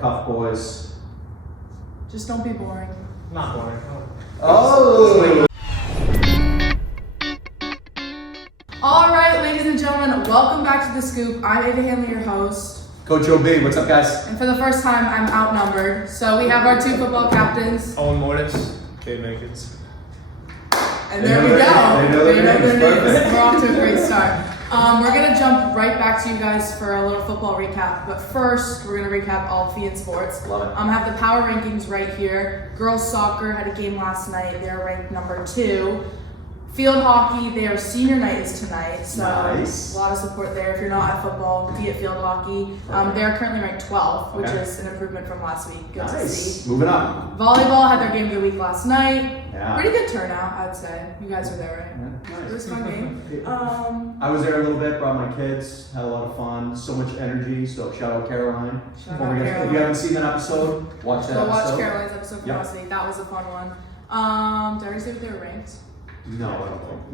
cuff, boys. Just don't be boring. Not boring. Oh! All right, ladies and gentlemen, welcome back to The Scoop. I'm Ava Hanley, your host. Coach OB, what's up, guys? And for the first time, I'm outnumbered. So we have our two football captains. Owen, Mordas, Kane, Mankins. And there we go. They know their names. Perfect. We're off to a great start. We're going to jump right back to you guys for a little football recap. But first, we're going to recap all Fian sports. Love it. I have the power rankings right here. Girls soccer had a game last night. They're ranked number 2. Field hockey, their senior night is tonight, so nice. A lot of support there. If you're not at football, be at field hockey. They're currently ranked 12th, which is an improvement from last week. Good to see. Moving on. Volleyball had their game of the week last night. Yeah. Pretty good turnout, I would say. You guys were there, right? Yeah. Nice. It was a fun game. I was there a little bit, brought my kids, had a lot of fun, so much energy, so shout out Caroline. Shout out Caroline. If you haven't seen that episode, watch that Go episode. watch Caroline's episode from last week. That was a fun one. Did I already say what they were ranked? No, I don't think.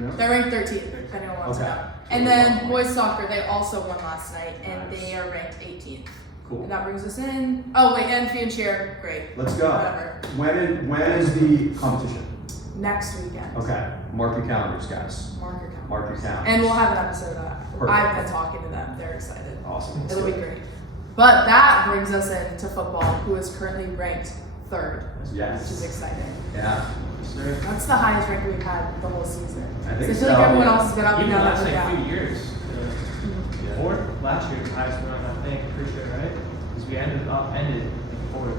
No. They're ranked 13th, if anyone wants to know. And then boys soccer, they also won last night, and they are ranked 18th. Cool. And that brings us in. Oh wait, and Fian cheer, great. Let's go. Whatever. When is the competition? Next weekend. Okay. Mark your calendars, guys. Mark your calendar. Mark your calendars. And we'll have an episode of that. Perfect. I've been talking to them. They're excited. Awesome. It'll be great. But that brings us into football, who is currently ranked 3rd. Yes. Which is exciting. Yeah. That's the highest rank we've had the whole season. I think I feel so, like everyone yeah. else has been up and Even the down, up last and like down. few years. Fourth last year was the highest one, I think, pretty sure, right? Because we ended 4th.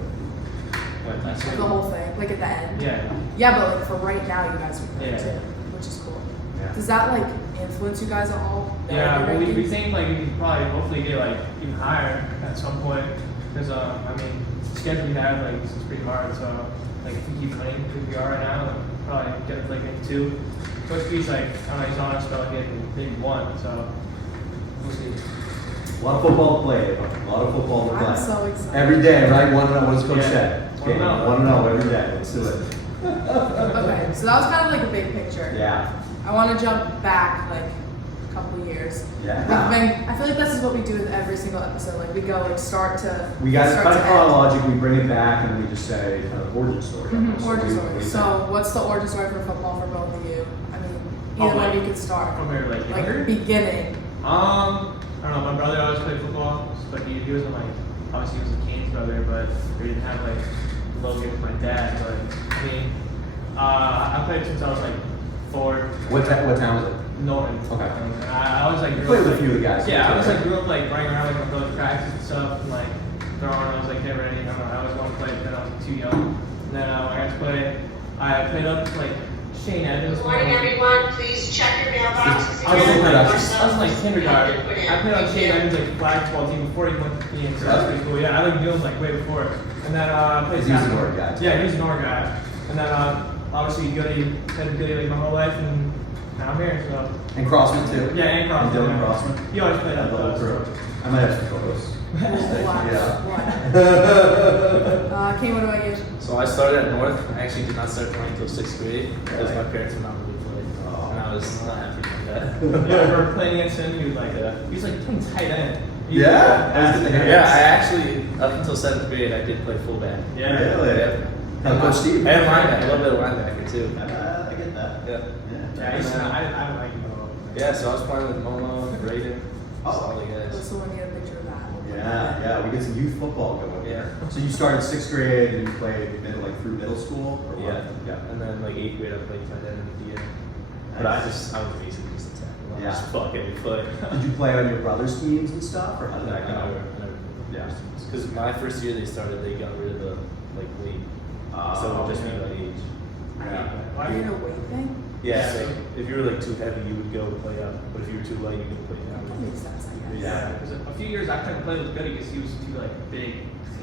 But last year. The whole thing, like at the end. Yeah. Yeah, but like for right now, you guys are good Yeah. too, which is cool. Yeah. Does that like influence you guys at all? Yeah, The well, we rankings? think like we can probably hopefully get like even higher at some point. Because I mean, the schedule we have like is pretty hard. So like if we keep playing like we are right now, like, probably get like maybe 2. Coach B's like, I don't know, he's on us about getting maybe 1. So we'll see. A lot of football to play. A lot of football to play. I'm so excited. Every day, right? Want to know what his coach Yeah. said? Okay, 1-0. want to know every day. Let's do it. Okay, so that was kind of like a big picture. Yeah. I want to jump back like a couple of years. Yeah. I feel like this is what we do with every single episode. Like we go like start to. We got it start kind of to end. chronological. We bring it back and we just say kind of origin story. Origin So story. we- So what's the origin story for football for both of you? I mean, either like, one you could start. From there, like younger? Beginning. I don't know. My brother always played football, but he wasn't like obviously he was a Kane's brother, but we didn't have like the love with my dad. But I mean, I played since I was like 4. What town was it? Norton. Okay. And I was like You grew played up, with a like, few of the guys. Yeah, I was like grew up like running around like on those practices and stuff, and like throwing. I was like getting ready. I don't know. I always wanted to play, but then I was too young. And then when I got to play, I played up to like Shane Evans. Good morning, everyone. Please check your mailboxes I was in again. I was in like kindergarten. I played on Shane Evans like flag football team before he went to me, so that's pretty cool. Yeah, I like knew him like way before. And then I played. He's a Nord guy. Yeah, he's a Nord guy. And then obviously played Goody like my whole life, and now I'm here. So. And Crossman too. Yeah, and Crossman. Dylan yeah. Crossman. He always played I that love though. crew. I might have some photos. Yeah. Kane, what about you? So I started at North. I actually did not start playing until 6th grade because my parents would not let me play. Oh. And I was not happy with that. Yeah, we were playing against him. He was like, playing tight end. Yeah? Yeah, I actually, up until 7th grade, I did play fullback. Yeah. Really? Yeah. And Coach Steve. And linebacker, a little bit of linebacker too. I get that. Yeah. Yeah, I don't like him at all. Yeah, so I was playing with Momo, Braden, all the guys. What's the one you had a picture of that? Yeah, we get some youth football going. Yeah. So you started 6th grade and you played through middle school? Or what? Yeah. And then like 8th grade, I played tight end in the year. But I was basically just a tackle. I Yeah. just fuck every play. Did you play on your brother's teams and stuff? Or how did that go? I never. Yeah. Because my first year they started, they got rid of the like weight. So it would just be by age. Yeah. Are you in a weight thing? Yeah, so if you were like too heavy, you would go play up. But if you were too light, you could play That down. makes sense, I guess. Yeah, because a few years I couldn't play with Goody because he was too like big.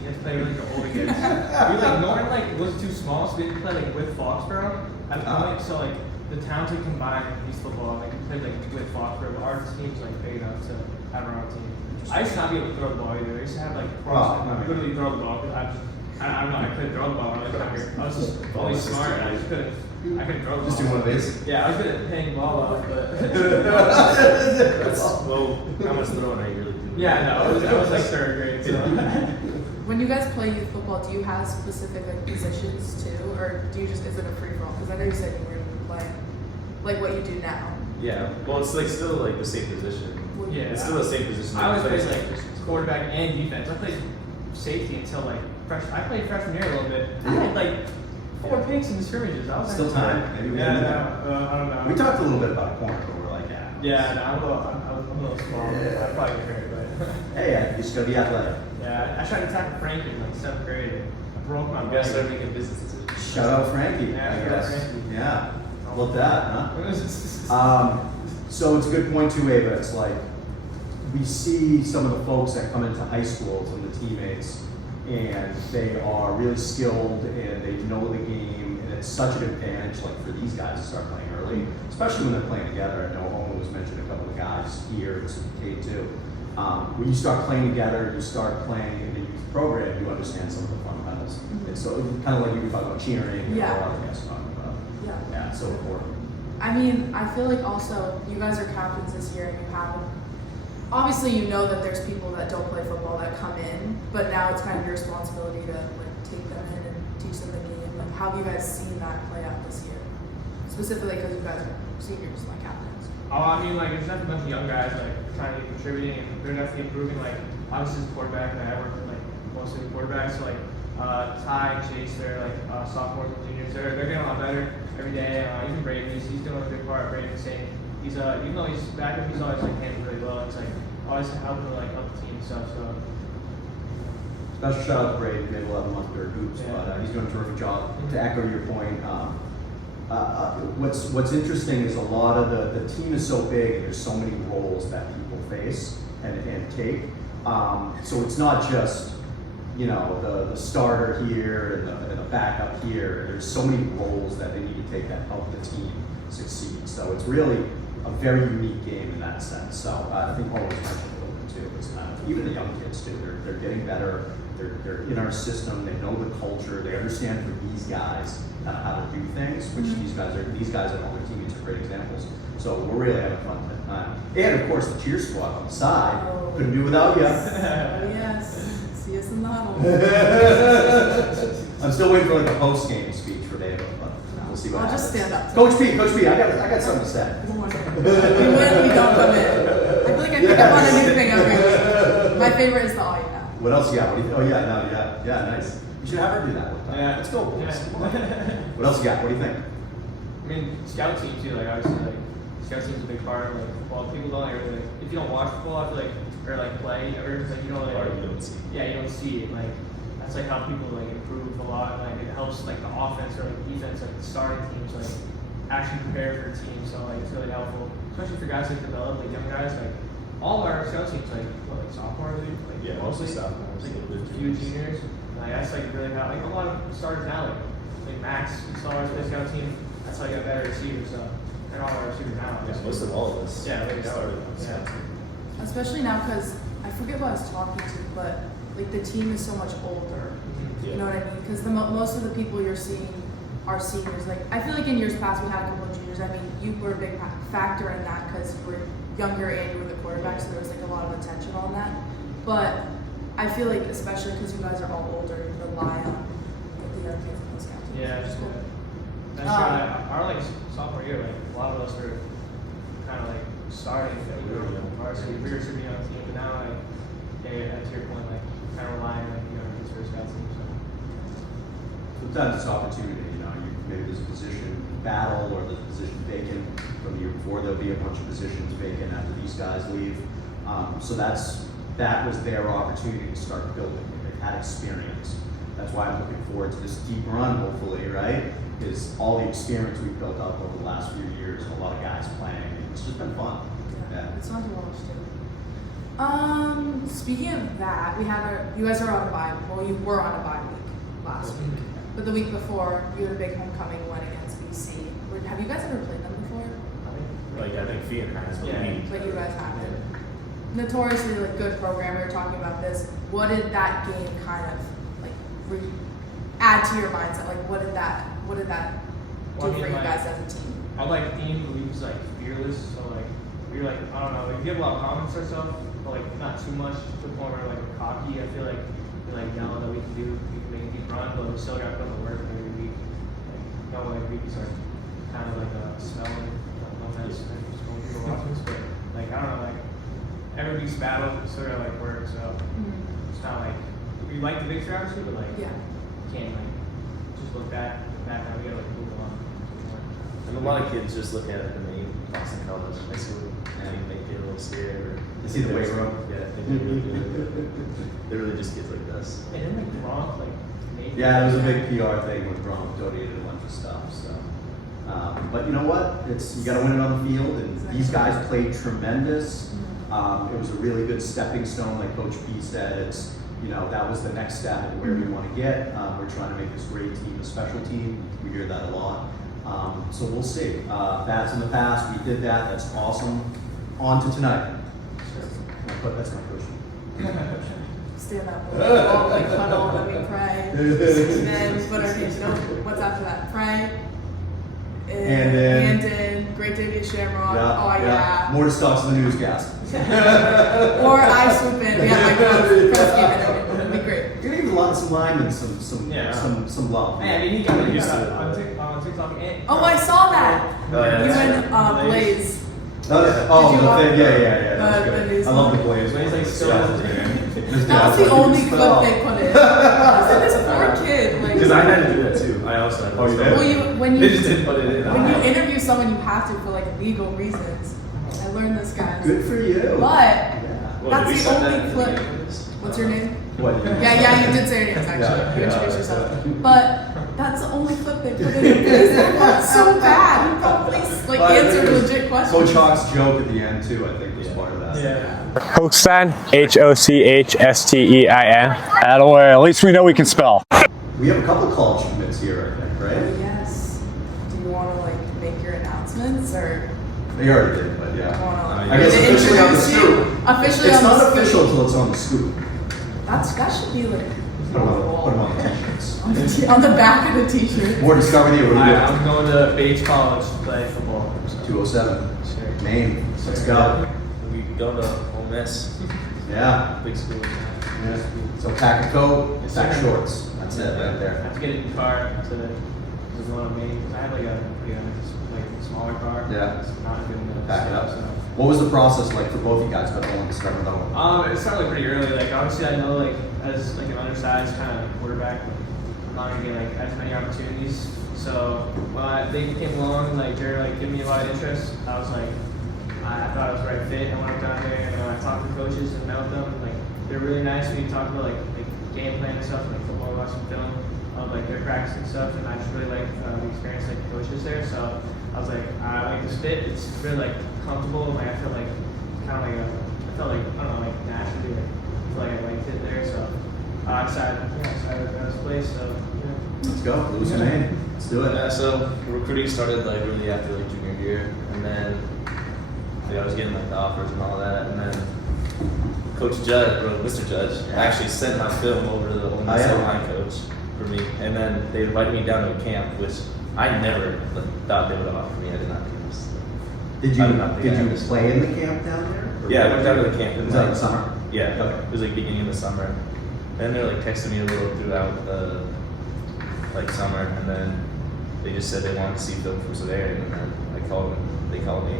He had to play with like the older kids. We like Norton like was too small, so we had to play like with Foxborough at the point. So like the towns would combine youth football and like played like with Foxborough. But our team's like big enough to have our own team. I used to not be able to throw the ball either. I used to have like problems. I literally throw the ball because I don't know. I couldn't throw the ball when I was younger. I was just always smart. And I just couldn't. I couldn't throw the ball. Just do one of these. Yeah, I was good at paying the ball off, but. That's, well, how much throwing are you really doing? Yeah, no, I was like 3rd grade. So. When you guys play youth football, do you have specific like positions too, or do you just is it a free for all? Because I know you said you were going to play like what you do now. Yeah. Well, it's like still like the same position. Yeah. It's still the same position. I always But played it's- like quarterback and defense. I played safety until like I played freshman year a little bit. I had like 4 picks in the scrimmages. I was Still actually- time. Maybe we Yeah, can do no, I don't know. We talked a little bit about corner, but we're like, yeah. Yeah, no, I'm a little small. Yeah. I probably get hurt, but Hey, you just gotta be athletic. yeah, I tried to tackle Frank in like 7th grade. I broke my You leg. guys start making business decisions. Shout out Frankie, Yeah, I shout out guess. Frankie. Yeah. How about that, huh? So it's a good point too, Ava. It's like we see some of the folks that come into high school, some of the teammates, and they are really skilled and they know the game, and it's such an advantage, like for these guys to start playing early, especially when they're playing together. I know Owen was mentioning a couple of guys here, it's Kane too. When you start playing together, you start playing in the youth program, you understand some of the fundamentals. And so kind of like you were talking about cheering, and Yeah. a lot of guys talking about. Yeah. Yeah, it's so important. I mean, I feel like also you guys are captains this year, and you have obviously you know that there's people that don't play football that come in, but now it's kind of your responsibility to like take them in and teach them the game. Like, how have you guys seen that play out this year, specifically because you guys are seniors, like captains? Oh, I mean, like, there's definitely a bunch of young guys, like, trying to be contributing, and they're definitely improving. Like, obviously, as a quarterback, and I work with, like, mostly quarterbacks, so, like, Ty and Chase, they're, like, sophomores and juniors. They're getting a lot better every day. Even Braden, he's doing a good part. Braden's saying he's, even though he's back up, he's always, like, handling really well. It's, like, always helping, like, help the team and stuff, so. Special shout out to Brady, maybe we'll have him on third hoops, Yeah. but he's doing a terrific job. To echo your point, what's interesting is a lot of the team is so big and there's so many roles that people face and take. So it's not just the starter here and the backup here. There's so many roles that they need to take that help the team succeed. So it's really a very unique game in that sense. So I think Owen was mentioned a little bit too. It's even the young kids too. They're getting better. They're in our system. They know the culture. They understand for these guys kind of how to do things, which these guys and all their teammates are great examples. So we're really having fun time. And of course the cheer squad on the side. Couldn't do without you. Oh yes, see us in the huddle. I'm still waiting for like a post game speech for David, but we'll see what I'll happens. just stand up. Coach P, I got something to say. You win, you don't come in. I feel like I pick up on a new thing every week. My favorite is the all you know. What else you got? Yeah, nice. You should have her do that one time. Yeah. Let's go, boys. Yeah. Come on. What else you got? What do you think? I mean, scout team too. Like obviously, like scout team's a big part. Like, well, people don't really like if you don't watch football, I feel like or like play or like you know like Or you don't see. yeah, you don't see it. Like that's like how people like improve a lot. Like it helps like the offense or like defense, like the starting teams like actually prepare for a team. So like it's really helpful, especially for guys like develop like young guys. Like all of our scout teams like what, like sophomores, like Yeah, mostly sophomores, like a little bit a few juniors. juniors. Like that's like really how like a lot of starters now like Max, stars play scout team. That's how you got better receivers. So and all our receivers now. Yeah, most of all of us. Yeah, there you go. started on Yeah. scout team. Especially now because I forget what I was talking to, but like the team is so much older. Yeah. You know what I mean? Because most of the people you're seeing are seniors. Like I feel like in years past we had a couple of juniors. I mean, you were a big factor in that because you were younger and you were the quarterback, so there was like a lot of attention on that. But I feel like especially because you guys are all older, you rely on like, the young kids in the scout team. Yeah, which is cool. That's right. Our like sophomore year, like a lot of us were kind of like starting. Like, we were varsity, we were super young team, but now like yeah, to your point, like kind of relying on like kids for a scout team. So. Sometimes it's opportunity, maybe there's a position battle or there's a position vacant from the year before. There'll be a bunch of positions vacant after these guys leave. So that was their opportunity to start building. They've had experience. That's why I'm looking forward to this deep run, hopefully, right? Is all the experience we've built up over the last few years, a lot of guys playing. It's just been fun. Yeah. It's fun to watch too. Speaking of that, you guys are on a bye. Well, you were on a bye week last week, but the week before you had a big homecoming win against BC. Have you guys ever played them before? Like I think Fian has, but Yeah. we But you guys haven't. Notoriously like good program. We were talking about this. What did that game kind of like add to your mindset? Like what did that do Well, I mean, for you like, guys as a team? I like the team who was like fearless. So like we were like I don't know, like we have a lot of confidence in ourselves, but like not too much to the point where like we're cocky. I feel like like know that we can make a deep run, but we still got to put in the work every week. Like, no, like weeks are kind of like smelling. I don't know if that's when people watch this, but like I don't know, like every week's battle sort of like work. So it's not like we like the victory obviously, but like Yeah. you can't like just look back now. We gotta like move on. And a lot of kids just look at it and they Boston College high school and they get a little scared. You see the weight room? Yeah, I think they're really good. They're really just kids like us. And then like Gronk, like made Yeah, it was a big PR thing when Gronk donated a bunch of stuff. So, but you know what? You got to win it on the field, and these guys played tremendous. It was a really good stepping stone, like Coach P said. That was the next step of where we want to get. We're trying to make this great team a special team. We hear that a lot. So we'll see. That's in the past. We did that. That's awesome. On to tonight. But that's my question. Stand up, we cuddle, then we pray. And then what are these? What's after that? Pray. And then Great Day to Shamrock. Oh yeah. Mordas talks in the newscast. Or I swoop in. We have like press game and everything. It'd be great. You're gonna give some linemen some love. Hey, I mean, he got used to it. on TikTok. And, Oh, I saw that. Oh, yeah, You that's and Blaze. Oh, Did you watch- yeah. That was the good. news I love the one? Blaze. Blaze, like, so- That was the only clip they put in. I was like, this poor kid. Like, Because I had to do that too. I also had to. Oh, you did? Well, when They you just didn't put it in. when you interview someone, you have to for like legal reasons. I learned this, guys. Good for you. But Yeah. Well, that's did we the set that only at the clip. beginning of this? What's your name? What? Yeah, you did say your names actually. Yeah, You yeah. introduced yourself. But that's the only clip they put in. It's so bad. You probably like Well, I answered think legit Coach questions. Hawk's joke at the end too, I think was part of that. yeah. Hochstein, Hochstein. Don't worry, at least we know we can spell. We have a couple college commits here, I think, right? Yes. Do you want to like make your announcements or They already did, but do you yeah. want I guess to officially on the introduce you? scoop. Officially It's on the not scoop. official until it's on the scoop. That should be like Put them on the t-shirts. on the back of the t-shirt. More discovery, what are you I'm going to Bates College to play football. doing? 207. Sure. Maine. Let's go. We go to Ole Miss, Yeah. big school. Yeah. So pack a coat, Yes, pack sir. shorts. That's it right I there. have to get in the car to go on me because I have like a smaller car. Yeah. It's not good enough. Pack it up. So. What was the process like for both you guys? But Owen, start with Owen. It started like pretty early. Like obviously, I know like as like an undersized kind of quarterback, I'm not gonna get like as many opportunities. So when they came along, like they're like giving me a lot of interest. I was like, I thought I was the right fit. I went down there and I talked to coaches and met with them. Like they're really nice when you talk about like game plan and stuff, like football, watching film, like their practice and stuff. And I just really like the experience like the coaches there. So I was like, I like this fit. It's really like comfortable. Like I feel like kind of like I felt like I don't know, like naturally, like I feel like I liked it there. So I decided to go to this place. So yeah. Let's go. Lose your name. Let's do it. Yeah, so recruiting started like really after like junior year, and then I was getting like the offers and all that, and then Coach Judd, or Mr. Judge, actually sent my film over to the Ole Miss line coach for me, and then they invited me down to a camp, which I never thought they would offer me. I did not do this. Did I did not think I you had this. play in the camp down there? Or Yeah, I went down to the camp. Was that in the summer? Yeah, Okay. it was like beginning of the summer. Then they're like texting me a little throughout the like summer, and then they just said they wanted to see film from Sudarian, and then I called them. They called me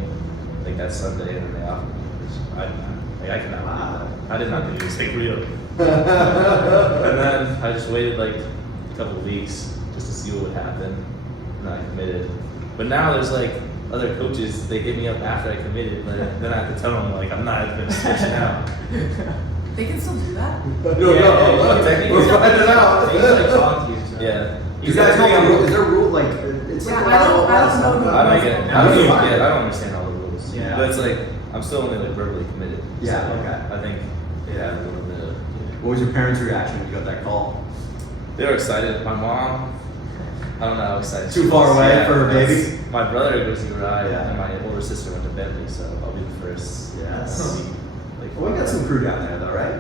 like that Sunday, and then they offered me. Which I cannot believe that. I did not think it was like real. And then I just waited like a couple of weeks just to see what would happen, and then I committed. But now there's like other coaches, they hit me up after I committed, but then I have to tell them like I'm not going to switch out. They can still do that. We're finding out. They usually like talk to you. So. Yeah. You guys know the rule? Is there a rule like it's Yeah, like I don't know. I don't get it. I don't That's even fine. get it. I don't understand all the rules. Yeah. But it's like I'm still only like verbally committed. Yeah, So okay. I think it had a little bit of. What was your parents' reaction when you got that call? They were excited. My mom, I don't know how excited. Too she far was. away Yeah, for her that's- baby? My brother goes to URI, Yeah. and my older sister went to Bentley, so I'll be the first. Yes. to be, like, Well, we got some crew down there though, right?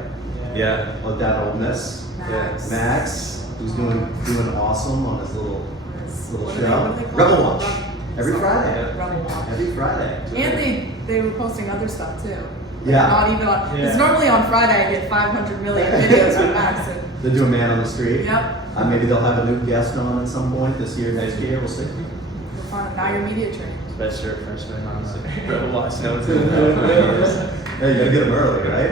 Yeah. Well, that Ole Miss. Max. Max, who's doing awesome on his little What do show. they call Rebel it? Watch. Every Friday. Rebel Watch. Every Friday. And they were posting other stuff too. Yeah. Not even on. Because Yeah. normally on Friday I get 500 million videos from Max. And, They do a man on the street. yep. Maybe they'll have a new guest on at some point this year, next year. We'll see. You're fun. Now you're media training. Best shirt freshman on the Rebel Watch notes. Hey, you gotta get them early, right?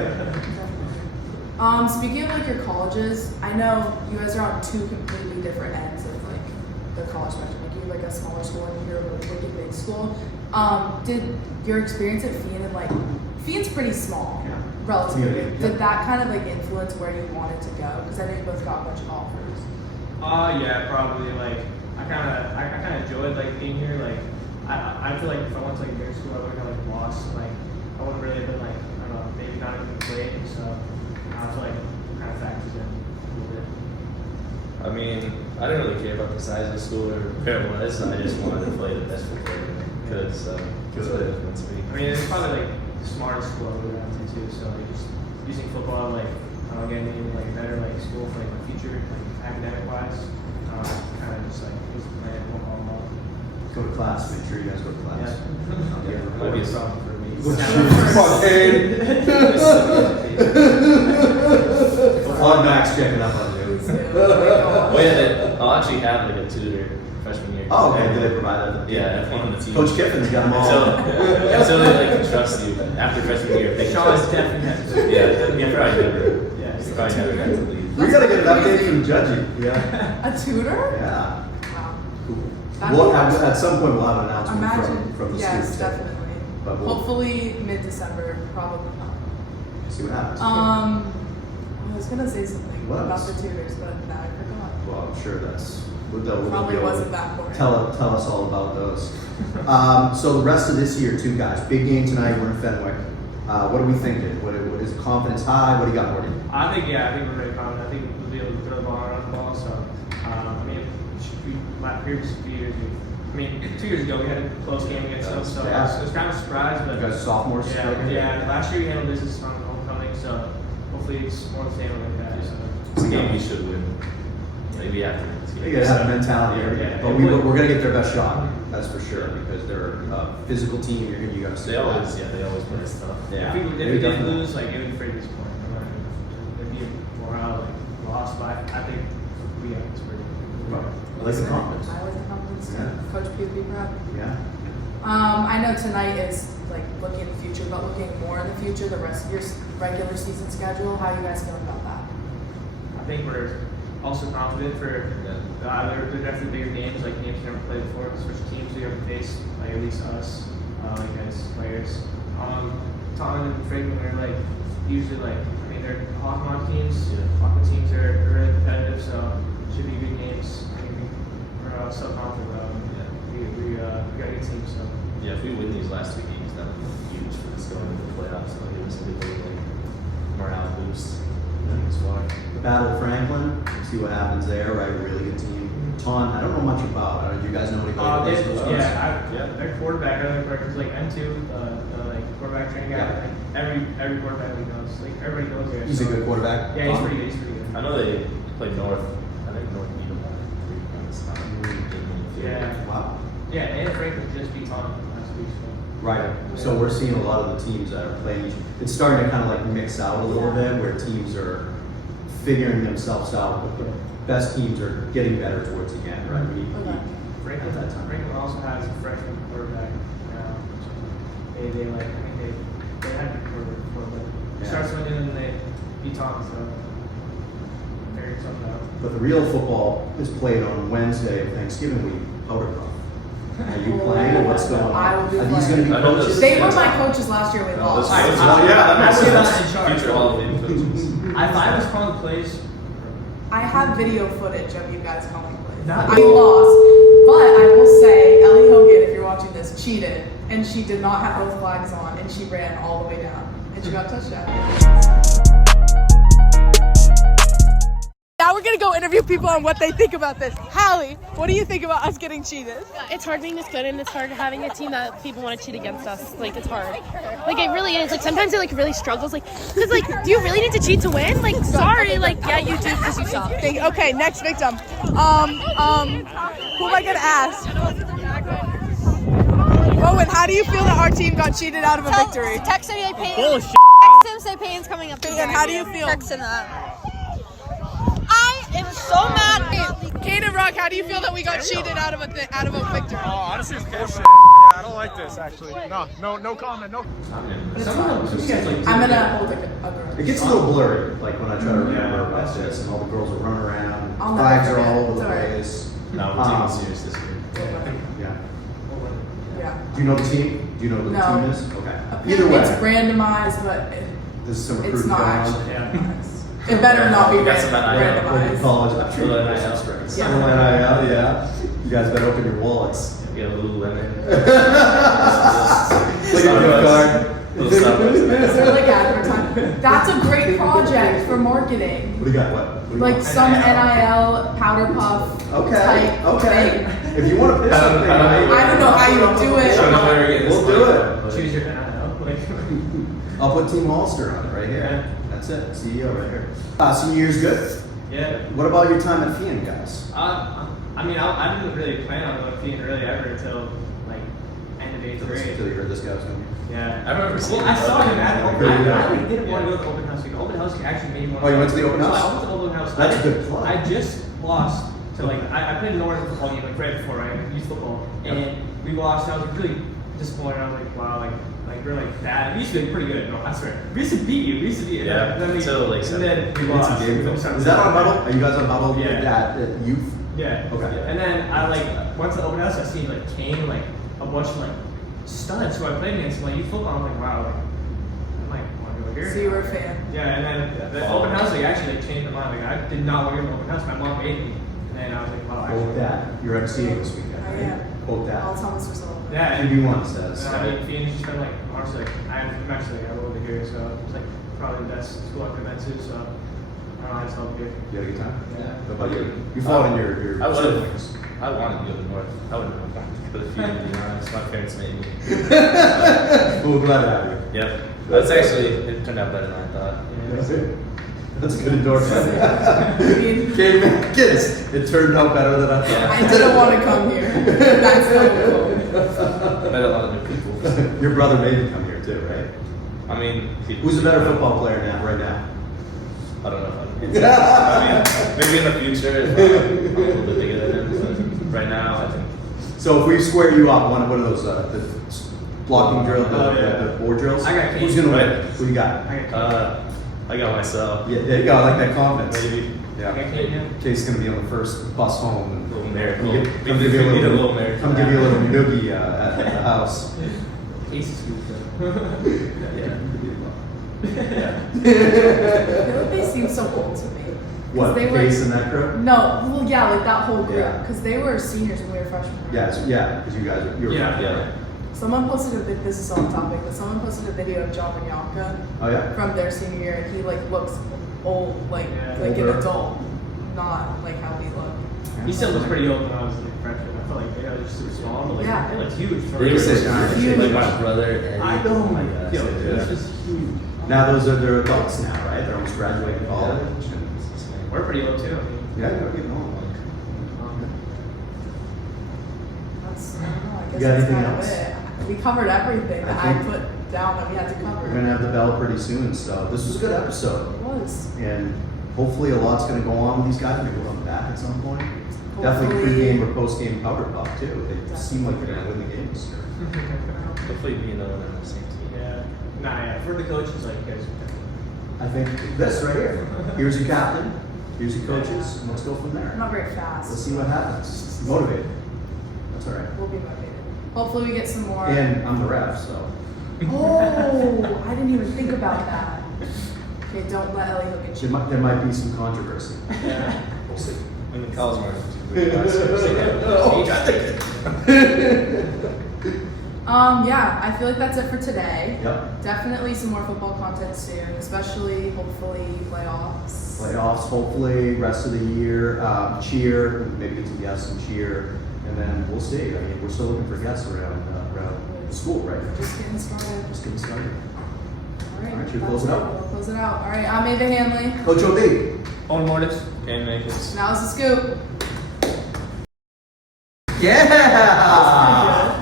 Speaking of like your colleges, I know you guys are on two completely different ends of like the college spectrum. Like you're like a smaller school and you're a wicked big school. Did your experience at Fian and like Fian's pretty small, Yeah. relatively. Community, yeah. Did that kind of like influence where you wanted to go? Because I know you both got a bunch of offers. Yeah, probably. Like, I kind of enjoyed like being here. Like, I feel like if I went to like nurse school, I would have like lost. Like, I wouldn't really have been like, I don't know, maybe not even played. So I feel like it kind of factors in a little bit. I mean, I didn't really care about the size of the school or where it was. I just wanted to play the best football because that's what it was meant to be. I mean, it's probably like the smartest school I would have to too. So like just using football, like I don't know, getting even like better like school for like my future, like academic wise. Kind of just like just playing football. Go to class. Make sure you guys go to class. Yeah, might be a problem for me. Come on, Kane. Vlog Max checking up on you. Oh yeah, I'll actually have like a tutor freshman year. Oh, okay. Do they provide that? Yeah, one of the teams. Coach Kiffin's got them all. Until they like can trust you after freshman year. They can Sean's trust you. definitely has to. Yeah, you probably never. Yeah, You probably never got to leave. We gotta get an update from Judgy. Yeah. A tutor? Yeah. Wow. Cool. That'd Well, be awesome. at some point we'll have an announcement Imagine. from the Yes, students. definitely. But we'll Hopefully mid-December, probably not. see what happens. I was gonna say something What about else? the tutors, but now I forgot. Well, I'm sure we'll Probably be able wasn't to that important. tell us all about those. So the rest of this year, too, guys. Big game tonight. We're in Fenwick. What are we thinking? What is confidence high? What do you got, Morty? I think we're very confident. I think we'll be able to throw the ball around the ball. So, I mean, my previous few years, 2 years ago we had a close game against them, so Yeah. it was kind of a surprise. But You guys sophomores? yeah. Last year we handled business on homecoming, so hopefully it's more the same like that. So. It's a game we should win. Maybe after this game. You gotta have a mentality, Yeah. but we're gonna get their best shot. That's for sure because they're a physical team. You gotta They always play this stuff. Yeah. If we They did definitely- lose, like it would be pretty disappointing. It'd be morale like lost, but I think we got this pretty. I like the confidence. I like the confidence. too. Yeah. Coach P would be proud. Yeah. I know tonight is like looking in the future, but looking more in the future, the rest of your regular season schedule. How are you guys feeling about that? I think we're also confident for they're definitely bigger games, like games we never played before, especially teams we haven't faced, like at least us, like as players. Tom and Franklin are like usually like they're Hawkmont teams. Yeah. Hawkmont teams are really competitive, so should be good games. We're so confident about them. We got a good team, so. Yeah, if we win these last 2 games, that would be huge for us going into the playoffs. It'll give us a big like morale boost. As far. The Battle of Franklin. See what happens there. Right, a really good team. Ton. I don't know much about. Do you guys know anybody? Their quarterback, I don't know, is like N2, the like quarterback training guy. Yeah. Like, every quarterback we knows, like everybody knows there. He's a good quarterback. Yeah, he's Ton? pretty good. He's pretty good. I know they played North. I think North beat them by 3 points. Yeah. Wow. Yeah, and Franklin just beat Tom last week. So. Right. So we're seeing a lot of the teams that are playing. It's starting to kind of like mix out a little bit, where teams are figuring themselves out. But the best teams are getting better towards the end, right? Okay. Franklin also has a freshman quarterback now. They like I think they had a quarterback before, but Yeah. starts winning and they beat Tom, so figuring something out. But the real football is played on Wednesday of Thanksgiving week, Powder Puff. Are you playing or what's going on? I will be Are these playing. going to be I know coaches? They were my coaches last year. We lost. I- Well, yeah, that makes I was not sense. in charge. Future Hall of Fame coaches. If I was calling plays, I have video footage of you guys calling plays. Not- I lost, but I will say Ellie Hogan, if you're watching this, cheated, and she did not have both flags on, and she ran all the way down, and she got a touchdown. Now we're gonna go interview people on what they think about this. Hallie, what do you think about us getting cheated? It's hard being this good, and it's hard having a team that people want to cheat against us. Like, it's hard. Like, it really is. Like, sometimes it, like, really struggles. Like, because, like, do you really need to cheat to win? Like, sorry. Like, yeah, you do because you suck. Okay, next victim. Who am I gonna ask? Owen, how do you feel that our team got cheated out of a victory? Text me, I paid. Bullshit. Sam say Peyton's coming up. Peyton, how do you feel? Texting that. I am so mad. Kane and Rock, how do you feel that we got cheated out of a victory? Oh, honestly, it's bullshit. I don't like this, actually. No comment. No. I'm gonna hold a girl. It gets a little blurry, like when I try to remember about this, and all the girls are running around, I'll flags never are all forget. over the It's alright. place. No, we're taking it serious this year. Yeah. Yeah. Do you know the team? Do you know who the No. team is? Okay. Either way, It's randomized, but there's some it's recruiting not going on. actually randomized. It better not be Got some Like in randomized. college, I'm sure you Little guys NIL. have strengths. Yeah. Little NIL, yeah. You guys better open your wallets. Get a Lululemon. Like a gift card. Little Starbucks. So like advertising. That's a great project for marketing. What do you got? What do you Like want? some NIL powder puff Okay, type okay. thing. If you want to pitch something, I don't know how you would do it. Show them where you're getting We'll this do money it. from, but- Choose your NIL. Like, I'll put Team Ulster on it right here. That's it. CEO right here. Some years good. yeah. What about your time at Fian, guys? I mean, I didn't really plan on going to really ever until like end of 8th grade. Until you heard this guy was coming. Yeah. I remember seeing Well, I saw him at the open Very house. good. I like, didn't want to go to the open house. The open house actually made me want Oh, you went to the open So house? I went to the open house. That's I a good plug. I just lost to like, I played in the Northern football game like right before, right? Youth football. And we lost. And I was like really disappointed. I was like, wow, like we're like bad. We used to be pretty good. No, I swear. We used to beat you. We used to beat you. Yeah, And then we, until, like, and then we It's lost. a game. We started- Is that on Huddle? Are you guys on Huddle? Yeah. At youth? Yeah. Okay. And then I like went to the open house. I seen like Kane, like a bunch of like studs who I played against in like youth football. I'm like, wow, like I might want to go here. So you were a fan. Yeah, and then the open house like actually like changed my mind. Like I did not want to go to the open house. My mom made me, and then I was like, wow, Quote actually. that. You're emceeing this weekend, Oh, right? yeah. Quote that. I'll tell Mr. Sullivan. Yeah. QB1 says. I mean, Phoenix just been like honestly like I'm actually like I love to hear so it's like probably the best school I've been to. So I don't know, I just love it here. You had a good time? Yeah. What about you? You followed in your I would siblings. I wanted to go to North. I wouldn't have gone, but a few, to be honest, my parents made me. Well, we're glad to have you. Yep. That's actually, it turned out better than I thought. That's a good endorsement. I mean, Kane Mankins, it turned out better than I thought. I didn't want to come here. That's so cool. I met a lot of new people. Your brother made you come here too, right? I mean, Who's a better football player now, right now? I don't know if I mean, maybe in the future if I'm a little bit bigger than him, but right now I think. So if we square you up, one of those the blocking drill, the board drills. I got Who's Kane. gonna win? Who you got? I got myself. Yeah, there you go. I like that confidence. Maybe. I got Yeah. Kane, yeah. Kate's gonna be on the first bus home. And Little miracle. Come We give you a need a little, little miracle. come give you a little noogie at the house. Case is good though. Yeah. Yeah. I feel like they seem so old to me. 'Cause What, they were, Case and that crew? No, well, yeah, like that whole group. Yeah. Because they were seniors when we were freshmen. Yeah, because you guys you're Yeah. Yeah. Someone posted a this is off topic, but someone posted a video of John Manyanka Oh yeah. from their senior year, and he like looks old, like Yeah. like an Older. adult, not like how we look. He still looks pretty old when I was like freshman. I felt like they were just super small, but like Yeah. they look huge. For They were say so giant. huge. Like my brother and I know. Oh my gosh. Yo, yeah. he's just huge. Now they're adults now, right? They're almost graduating college. We're pretty old too. I mean, Yeah, they're getting old. That's, I don't know, I guess You got that's anything kind of else? it. We covered everything that I I think- put down that we had to We're cover. gonna have the bell pretty soon, so this was a good episode. It was. And hopefully a lot's gonna go on with these guys. Maybe we'll have them back at some point. Definitely Hopefully. pre-game or post-game cover up too. They seem like they're gonna win the game this year. Hopefully me and Owen are on the same team. yeah. Nah, yeah. For the coaches, like you guys. I think this right here. Here's your captain. Here's your coaches, and let's go from I'm there. not very Let's fast. see what happens. Motivated. That's all right. We'll be motivated. Hopefully we get some more. And I'm the ref, so. Oh, I didn't even think about that. Okay, don't let Ellie hook and shoot. There might be some controversy. Yeah. We'll see. I mean, college market. Yeah, I feel like that's it for today. Yep. Definitely some more football content soon, especially hopefully playoffs. Playoffs, hopefully, rest of the year, cheer, maybe get some guests and cheer, and then we'll see. I mean, we're still looking for guests around the school, right? Just getting started. Just getting started. All right, All right, should we that's close it out? We'll close it out. All right, I'm Ava Hanley. Coach OB. Owen Mordas. Kane Mankins. Now is the scoop. Yeah!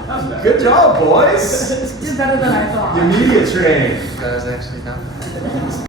That was bad. Good job, boys. Did better than I thought. Your media training. That was actually not bad.